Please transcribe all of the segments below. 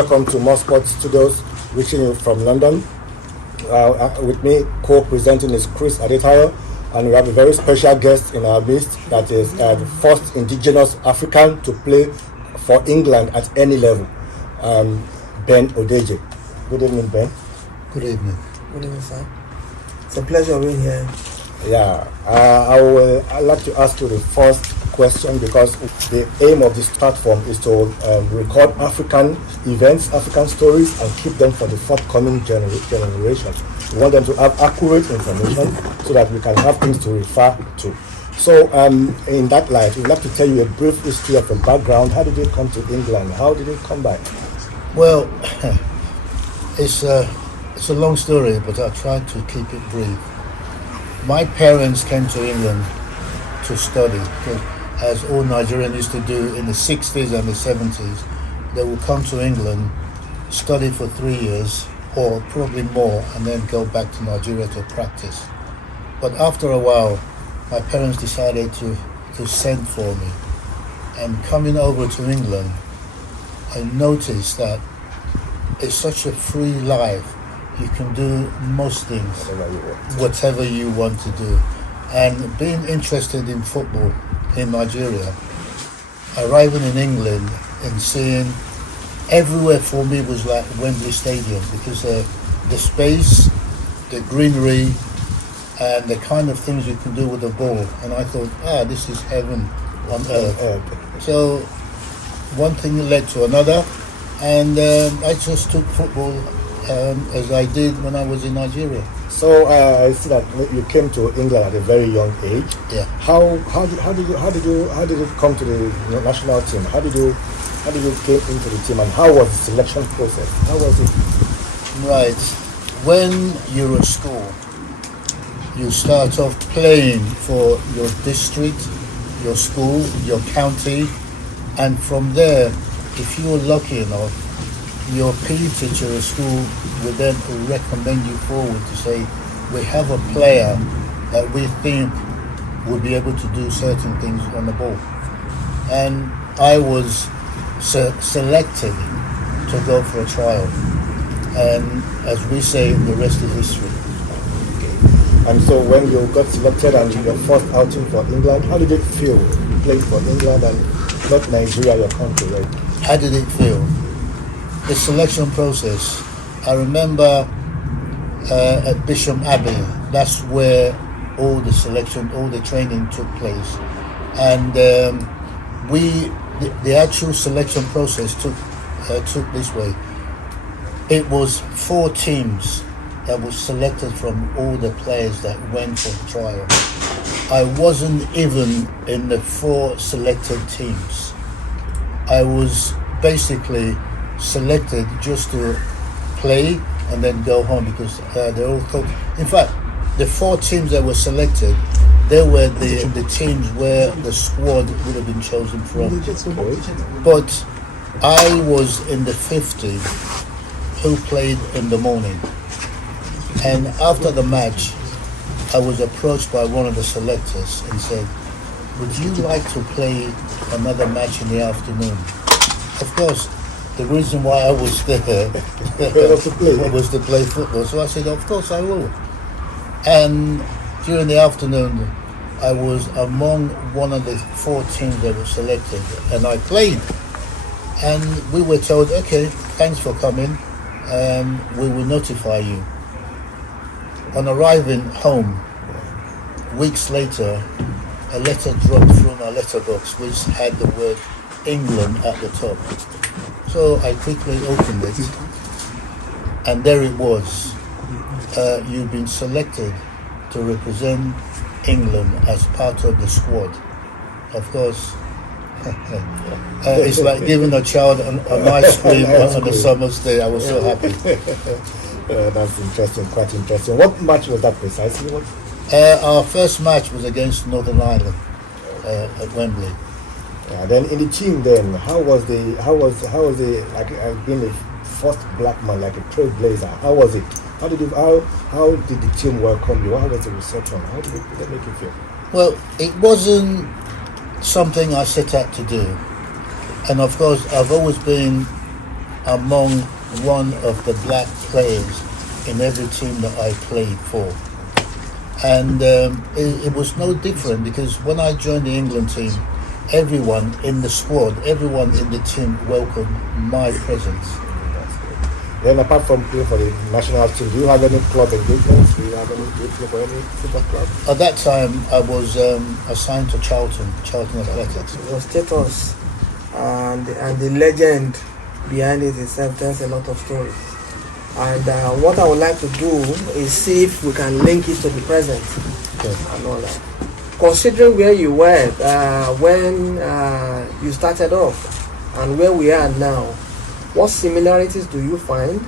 welcome to More Sports Studios, reaching you from London. With me, co-presenting is Chris Adetayo, and we have a very special guest in our midst that is the first indigenous African to play for England at any level, Ben Odeje. Good evening, Ben. Good evening. Good evening, sir. It's a pleasure being here. Yeah, I'd like to ask you the first question, because the aim of this platform is to record African events, African stories, and keep them for the forthcoming generation. We want them to have accurate information so that we can have things to refer to. So in that light, we'd like to tell you a brief history of your background. How did you come to England? How did it come by? Well, it's a long story, but I'll try to keep it brief. My parents came to England to study, because as all Nigerians used to do in the 60s and the 70s, they would come to England, study for 3 years or probably more, and then go back to Nigeria to practice. But after a while, my parents decided to send for me. And coming over to England, I noticed that it's such a free life. You can do most things, whatever you want to do. And being interested in football in Nigeria, arriving in England and seeing everywhere for me was like Wembley Stadium, because the space, the greenery, and the kind of things you can do with the ball. And I thought, this is heaven on earth. So one thing led to another, and I just took football as I did when I was in Nigeria. So I see that you came to England at a very young age. Yeah. How did you come to the national team? How did you get into the team, and how was the selection process? How was it? Right. When you're at school, you start off playing for your district, your school, your county, and from there, if you're lucky enough, your PE teacher at school will then recommend you forward to say, we have a player that we think will be able to do certain things on the ball. And I was selected to go for a trial. And as we say, the rest is history. And so when you got selected and your first outing for England, how did it feel playing for England and not Nigeria, your country, right? How did it feel? The selection process, I remember at Bishop Abbey, that's where all the selection, all the training took place. And the actual selection process took this way. It was 4 teams that was selected from all the players that went for the trial. I wasn't even in the 4 selected teams. I was basically selected just to play and then go home, because they all thought, in fact, the 4 teams that were selected, they were the teams where the squad would have been chosen from. But I was in the 50 who played in the morning. And after the match, I was approached by one of the selectors and said, would you like to play another match in the afternoon? Of course, the reason why I was there was to play football. So I said, of course I will. And during the afternoon, I was among one of the 4 teams that were selected, and I played. And we were told, okay, thanks for coming, we will notify you. On arriving home, weeks later, a letter dropped from our letterbox which had the word England at the top. So I quickly opened it, and there it was. You've been selected to represent England as part of the squad. Of course, it's like giving a child an ice cream on a summer's day. I was so happy. That's interesting, quite interesting. What match was that precisely? Our first match was against Northern Ireland at Wembley. Then in the team, then how was the like being the first black man, like a trailblazer? How was it? How did the team welcome you? How was the reception? How did that make you feel? Well, it wasn't something I set out to do, and of course I've always been among one of the black players in every team that I played for. And it was no different, because when I joined the England team, everyone in the squad, everyone in the team welcomed my presence. Then apart from playing for the national team, do you have any club engagements? Do you play for any football club? At that time, I was assigned to Charlton Athletics. Your status and the legend behind it itself tells a lot of stories. And what I would like to do is see if we can link it to the present and all that. Considering where you were when you started off and where we are now, what similarities do you find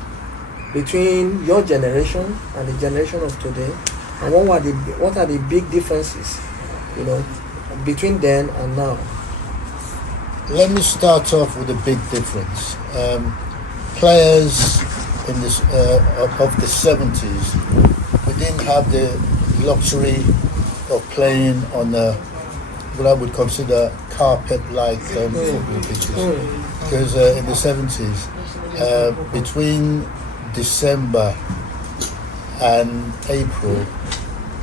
between your generation and the generation of today, and what are the big differences, between then and now? Let me start off with a big difference. Players in this of the 70s, we didn't have the luxury of playing on what I would consider carpet-like football pitches. Because in the 70s, between December and April,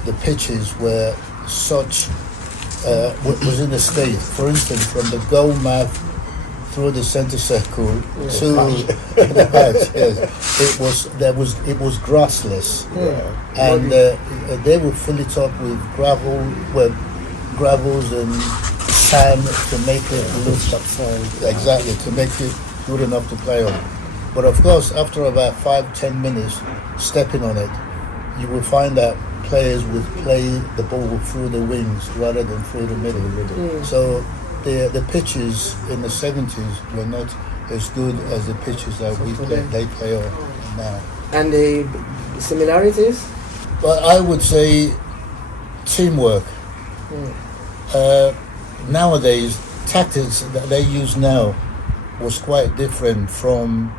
the pitches were such, was in a state. For instance, from the goal map through the centre circle to the patch, yes, it was grassless, and they would fill it up with gravels and sand to make it look exactly, to make it good enough to play on. But of course, after about 5-10 minutes stepping on it, you will find that players would play the ball through the wings rather than through the middle. So the pitches in the 70s were not as good as the pitches that they play on now. And the similarities? But I would say teamwork. Nowadays, tactics that they use now was quite different from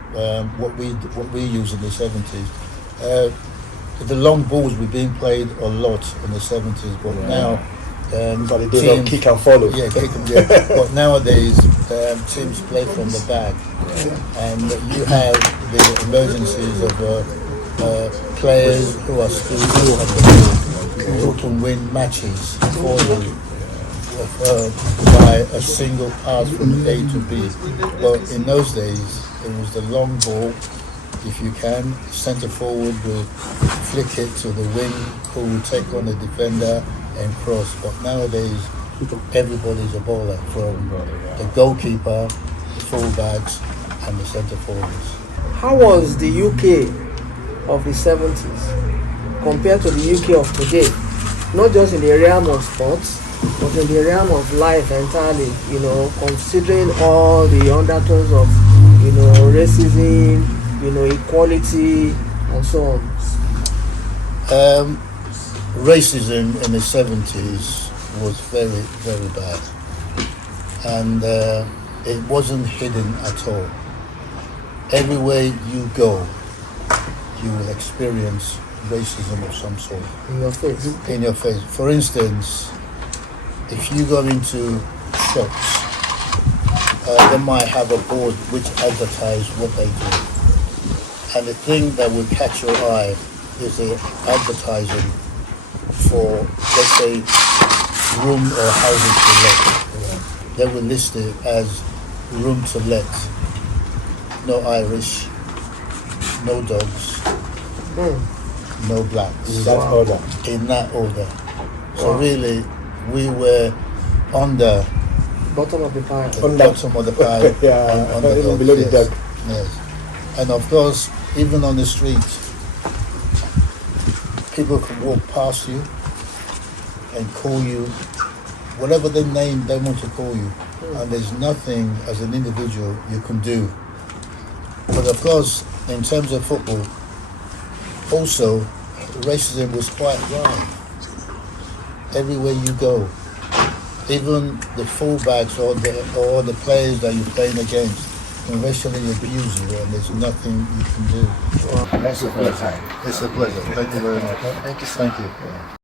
what we use in the 70s. The long balls were being played a lot in the 70s, but now they don't kick and follow. But nowadays teams play from the back, and you have the emergencies of players who are still at the ball, who can win matches for you by a single pass from A to B. But in those days, it was the long ball. If you can, centre forward will flick it to the wing, who will take on the defender and cross. But nowadays, everybody's a baller, from the goalkeeper, the fullbacks, and the centre forwards. How was the UK of the 70s compared to the UK of today? Not just in the realm of sports, but in the realm of life entirely, considering all the undertones of, racism, equality, and so on. Racism in the 70s was very, very bad. And it wasn't hidden at all. Everywhere you go, you will experience racism of some sort. In your face. In your face. For instance, if you go into shops, they might have a board which advertise what they do. And the thing that will catch your eye is the advertising for, let's say, room or housing to let. They will list it as room to let. No Irish, no dogs, no blacks. In that order. In that order. So really, we were on the Bottom of the pile. bottom of the pile. Yeah, on the even dogs, below the yes. dog. Yes. And of course, even on the streets, people can walk past you and call you whatever the name they want to call you. And there's nothing as an individual you can do. But of course, in terms of football, also, racism was quite wide. Everywhere you go, even the fullbacks or the players that you're playing against can racially abuse you, and there's nothing you can do. Thanks for your time. It's a pleasure. Thank you very much. Thank you, sir. Thank you.